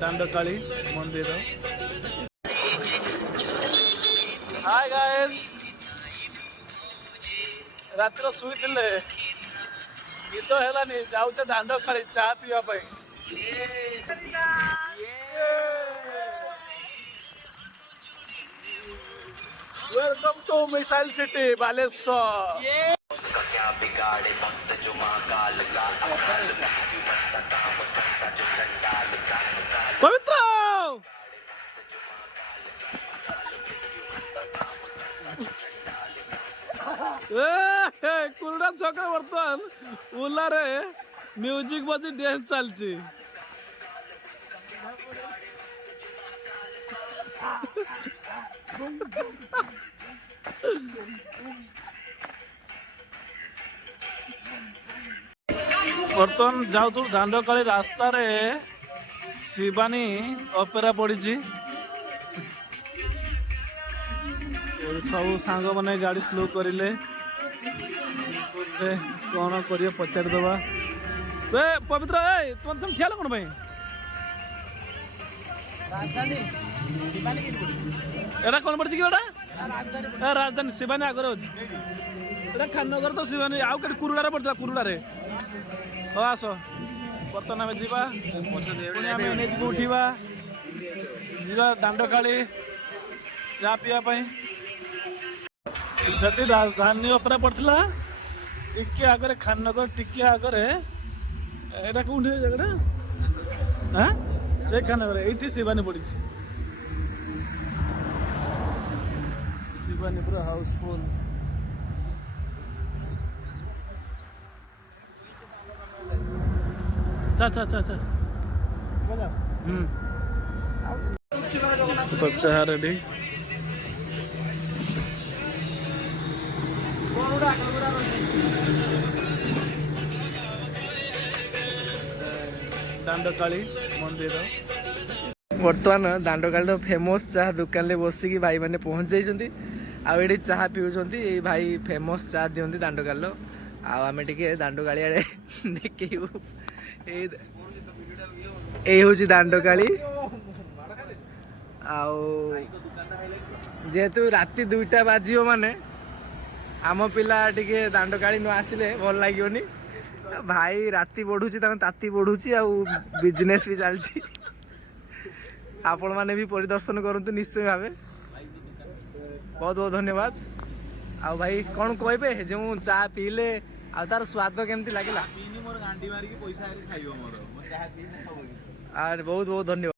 दांडकाली मंदिर। Hi guys, रात्र Shuey निद है जाऊे दांडकाली चाह पीवा। Welcome to missile city Baleswar. उसका क्या बिगाड़े भक्त जो महाकाल का अकाल मृत्यु मरता काम करता जो चंडाल का पवित्र कुरुडा छक बर्तमान उल्लारे म्यूजिक बजी डांस चलची। बर्तमान जाऊ दांडकाली रास्ता रे शिवानी ऑपेरा पड़ी सब सांग मैंने गाड़ी स्लो करें कौन कर पचारदे। पवित्र तुम ठिया कौन एटा कौन पड़ी कि राजधानी शिवानी आगे अच्छे खाननगर तो शिवानी आउ कहीं कुरुड़ा पड़ता कुरुड़ा। हाँ आस बर्तमान आम जा उठा जा दांडकाली चा पीवा से राजधानी उपरा पड़ता टिके आगे खाननगर टिके आगे एटा कौन जगह हाँ ये खाननगर ये शिवानी पड़ी शिवानी पूरा हाउसफुल। तो चाह रेडी दांडकाली मंदिर। बर्तमान दांडकाली फेमस चाह दुकान बसिकी भाई मैंने पहुंच जाइए आए चाह पीउंट भाई फेमस चाह दिखती दांडकाल आम टे दांडकाली आड़े देखू हूँ दांडकाली जेहेतु राति 2टा बाजियो माने आम पिला टिके दांडकाली न आसिले भल लगे भाई राति बढ़ुची ताती बढ़ुची बिजनेस भी चलती आपण माने भी परिदर्शन करंतु निश्चय भावे। बहुत बहुत धन्यवाद। आ भाई कौन कहबे जो चा पीले आ तार स्वाद केमती लागला? बहुत बहुत धन्यवाद।